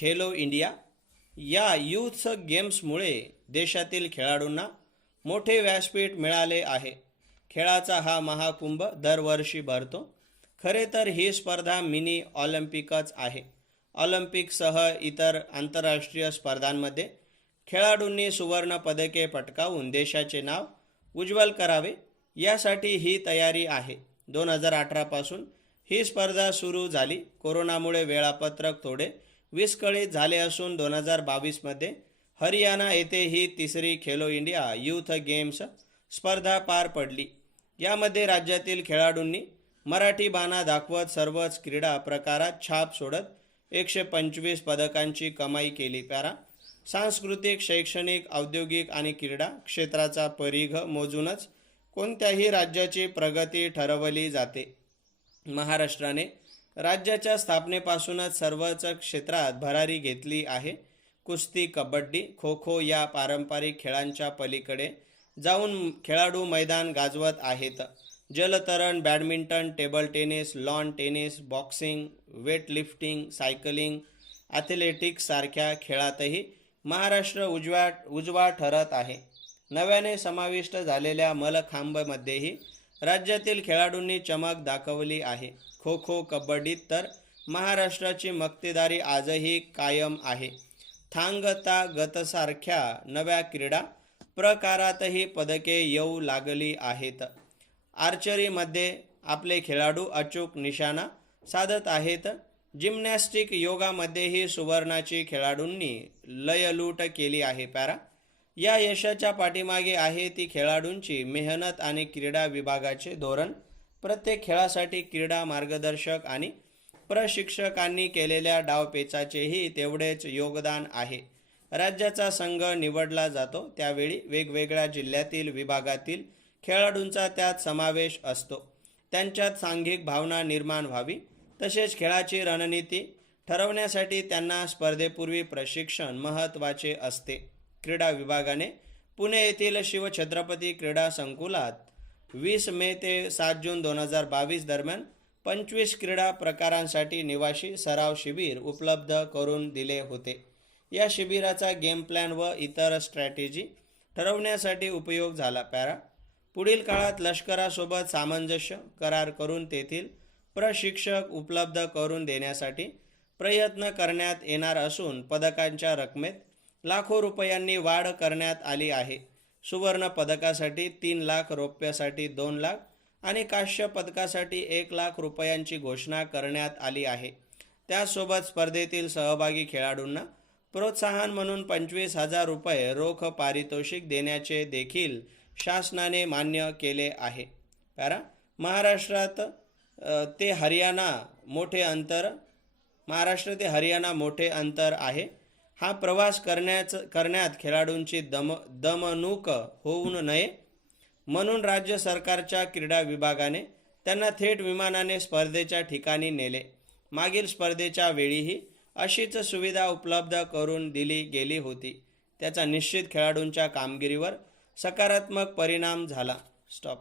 Khelo India या youth गेम्समुळे देशातील खेळाडूंना मोठे व्यासपीठ मिळाले आहे. खेळाचा हा महाकुंभ दरवर्षी भरतो. खरे तर ही स्पर्धा मिनी ऑलिम्पिकच आहे. ऑलिम्पिकसह इतर आंतरराष्ट्रीय स्पर्धांमध्ये खेळाडूंनी सुवर्ण पदके पटकावून देशाचे नाव उज्ज्वल करावे यासाठी ही तयारी आहे. दोन हजार अठरापासून ही स्पर्धा सुरू झाली. कोरोनामुळे वेळापत्रक थोडे विस्कळीत झाले असून दोन हजार बावीसमध्ये हरियाणा येथे ही तिसरी खेलो इंडिया यूथ गेम्स स्पर्धा पार पडली. यामध्ये राज्यातील खेळाडूंनी मराठी बाणा दाखवत सर्वच क्रीडा प्रकारात छाप सोडत एकशे पंचवीस पदकांची कमाई केली. पॅरा सांस्कृतिक शैक्षणिक औद्योगिक आणि क्रीडा क्षेत्राचा परिघ मोजूनच कोणत्याही राज्याची प्रगती ठरवली जाते. महाराष्ट्राने राज्याच्या स्थापनेपासूनच सर्वच क्षेत्रात भरारी घेतली आहे. कुस्ती कबड्डी खो खो या पारंपरिक खेळांच्या पलीकडे जाऊन खेळाडू मैदान गाजवत आहेत. जलतरण badminton table tennis lawn tennis boxing weightlifting cycling athletics सारख्या खेळातही महाराष्ट्र उजव्या उजवा ठरत आहे. नव्याने समाविष्ट झालेल्या मलखांबमध्येही राज्यातील खेळाडूंनी चमक दाखवली आहे. खो खो कबड्डीत तर महाराष्ट्राची मक्तेदारी आजही कायम आहे. थांगता गतसारख्या नव्या क्रीडा प्रकारातही पदके येऊ लागली आहेत. आर्चरीमध्ये आपले खेळाडू अचूक निशाणा साधत आहेत. जिम्नॅस्टिक योगामध्येही सुवर्णाची खेळाडूंनी लयलूट केली आहे पॅरा या यशाच्या पाठीमागे आहे ती खेळाडूंची मेहनत आणि क्रीडा विभागाचे धोरण. प्रत्येक खेळासाठी क्रीडा मार्गदर्शक आणि प्रशिक्षकांनी केलेल्या डावपेचाचेही तेवढेच योगदान आहे. राज्याचा संघ निवडला जातो त्यावेळी वेगवेगळ्या जिल्ह्यातील विभागातील खेळाडूंचा त्यात समावेश असतो. त्यांच्यात सांघिक भावना निर्माण व्हावी तसेच खेळाची रणनीती ठरवण्यासाठी त्यांना स्पर्धेपूर्वी प्रशिक्षण महत्त्वाचे असते. क्रीडा विभागाने पुणे येथील शिवछत्रपती क्रीडा संकुलात वीस मे ते सात जून दोन हजार बावीस दरम्यान पंचवीस क्रीडा प्रकारांसाठी निवासी सराव शिबिर उपलब्ध करून दिले होते. या शिबिराचा गेम प्लॅन व इतर स्ट्रॅटेजी ठरवण्यासाठी उपयोग झाला. पॅरा पुढील काळात लष्करासोबत सामंजस्य करार करून तेथील प्रशिक्षक उपलब्ध करून देण्यासाठी प्रयत्न करण्यात येणार असून पदकांच्या रकमेत लाखो रुपयांनी वाढ करण्यात आली आहे. सुवर्ण पदकासाठी तीन लाख रौप्यासाठी दोन लाख आणि काश्य पदकासाठी एक लाख रुपयांची घोषणा करण्यात आली आहे. त्यासोबत स्पर्धेतील सहभागी खेळाडूंना प्रोत्साहन म्हणून पंचवीस हजार रुपये रोख पारितोषिक देण्याचे देखील शासनाने मान्य केले आहे. कारण महाराष्ट्रात ते हरियाणा मोठे अंतर महाराष्ट्र ते हरियाणा मोठे अंतर आहे. हा प्रवास करण्याच करण्यात खेळाडूंची दम दमणूक होऊ नये. म्हणून राज्य सरकारच्या क्रीडा विभागाने त्यांना थेट विमानाने स्पर्धेच्या ठिकाणी नेले. मागील स्पर्धेच्या वेळीही अशीच सुविधा उपलब्ध करून दिली गेली होती. त्याचा निश्चित खेळाडूंच्या कामगिरीवर सकारात्मक परिणाम झाला. स्टॉप.